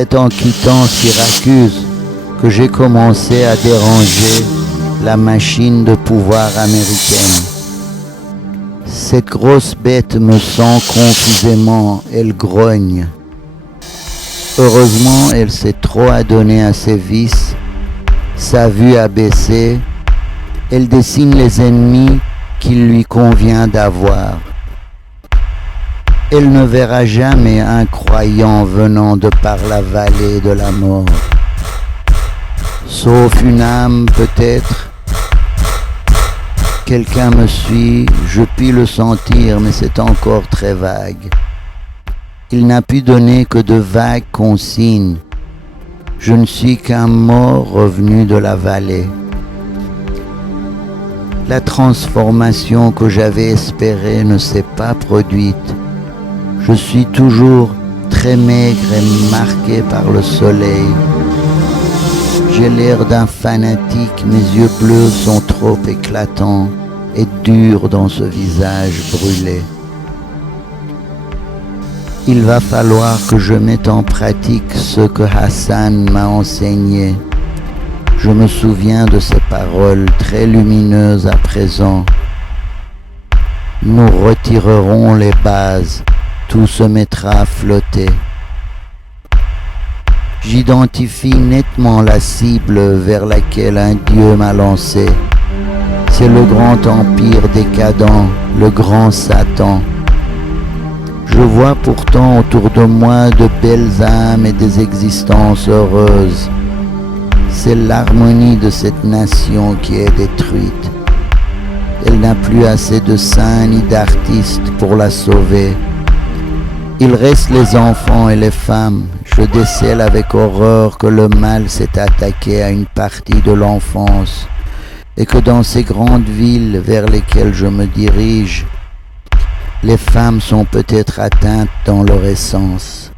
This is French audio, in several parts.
C'est en quittant Syracuse que j'ai commencé à déranger la machine de pouvoir américaine. Cette grosse bête me sent confusément, elle grogne. Heureusement, elle s'est trop adonnée à ses vices, sa vue a baissé, elle dessine les ennemis qu'il lui convient d'avoir. Elle ne verra jamais un croyant venant de par la vallée de la mort. Sauf une âme peut-être. Quelqu'un me suit, je puis le sentir, mais c'est encore très vague. Il n'a pu donner que de vagues consignes. Je ne suis qu'un mort revenu de la vallée. La transformation que j'avais espérée ne s'est pas produite. Je suis toujours très maigre et marqué par le soleil. J'ai l'air d'un fanatique, mes yeux bleus sont trop éclatants et durs dans ce visage brûlé. Il va falloir que je mette en pratique ce que Hassan m'a enseigné. Je me souviens de ces paroles très lumineuses à présent. Nous retirerons les bases, tout se mettra à flotter. J'identifie nettement la cible vers laquelle un Dieu m'a lancé. C'est le grand empire décadent, le grand Satan. Je vois pourtant autour de moi de belles âmes et des existences heureuses. C'est l'harmonie de cette nation qui est détruite. Elle n'a plus assez de saints ni d'artistes pour la sauver. Il reste les enfants et les femmes. Je décèle avec horreur que le mal s'est attaqué à une partie de l'enfance et que dans ces grandes villes vers lesquelles je me dirige, les femmes sont peut-être atteintes dans leur essence.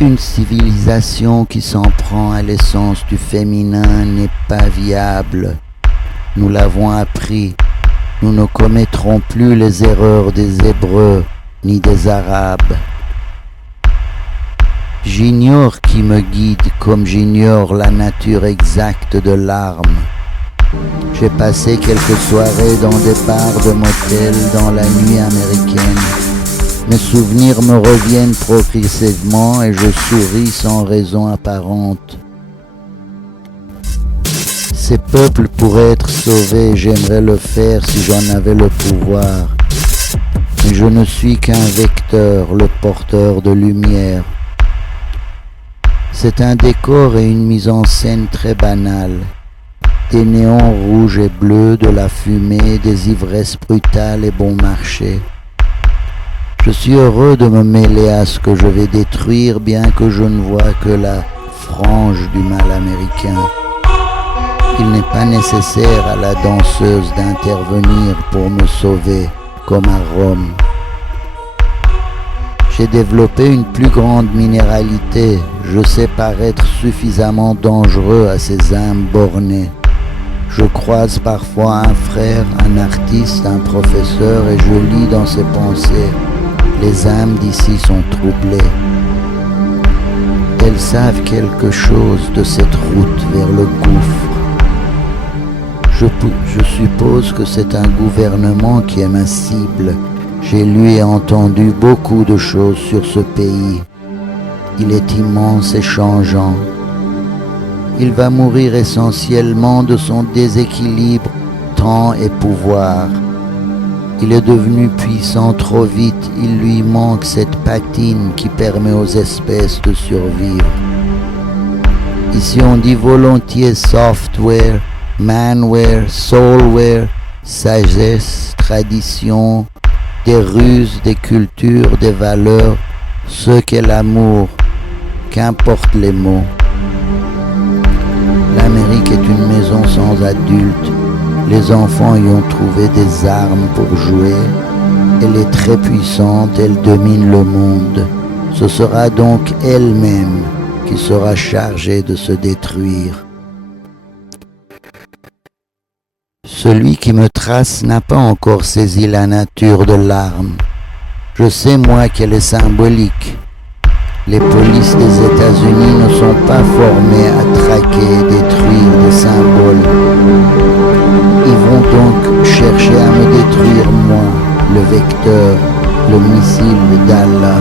Une civilisation qui s'en prend à l'essence du féminin n'est pas viable. Nous l'avons appris. Nous ne commettrons plus les erreurs des Hébreux ni des Arabes. J'ignore qui me guide comme j'ignore la nature exacte de l'arme. J'ai passé quelques soirées dans des bars de motel dans la nuit américaine. Mes souvenirs me reviennent progressivement et je souris sans raison apparente. Ces peuples pourraient être sauvés, j'aimerais le faire si j'en avais le pouvoir. Mais je ne suis qu'un vecteur, le porteur de lumière. C'est un décor et une mise en scène très banale. Des néons rouges et bleus, de la fumée, des ivresses brutales et bon marché. Je suis heureux de me mêler à ce que je vais détruire, bien que je ne vois que la frange du mal américain. Il n'est pas nécessaire à la danseuse d'intervenir pour me sauver, comme à Rome. J'ai développé une plus grande minéralité. Je sais paraître suffisamment dangereux à ces âmes bornées. Je croise parfois un frère, un artiste, un professeur et je lis dans ses pensées. Les âmes d'ici sont troublées. Elles savent quelque chose de cette route vers le gouffre. Je suppose que c'est un gouvernement qui est ma cible. J'ai lu et entendu beaucoup de choses sur ce pays. Il est immense et changeant. Il va mourir essentiellement de son déséquilibre, temps et pouvoir. Il est devenu puissant trop vite, il lui manque cette patine qui permet aux espèces de survivre. Ici on dit volontiers software, manware, soulware, sagesse, tradition, des ruses, des cultures, des valeurs, ce qu'est l'amour, qu'importe les mots. L'Amérique est une maison sans adultes. Les enfants y ont trouvé des armes pour jouer. Elle est très puissante, elle domine le monde. Ce sera donc elle-même qui sera chargée de se détruire. Celui qui me trace n'a pas encore saisi la nature de l'arme. Je sais moi qu'elle est symbolique. Les polices des États-Unis ne sont pas formées à traquer et détruire des symboles. Ils vont donc chercher à me détruire moi, le vecteur, le missile d'Allah.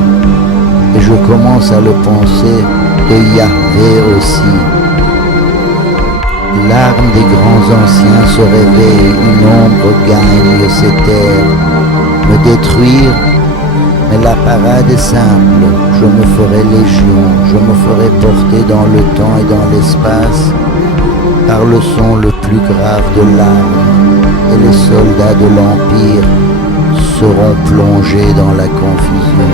Et je commence à le penser de Yahvé aussi. L'arme des grands anciens se réveille, une ombre gagne ces terres. Me détruire, mais la parade est simple. Je me ferai légion, je me ferai porter dans le temps et dans l'espace par le son le plus grave de l'arme, et les soldats de l'Empire seront plongés dans la confusion.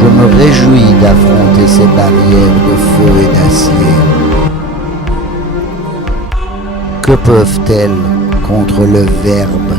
Je me réjouis d'affronter ces barrières de feu et d'acier. Que peuvent-elles contre le Verbe ?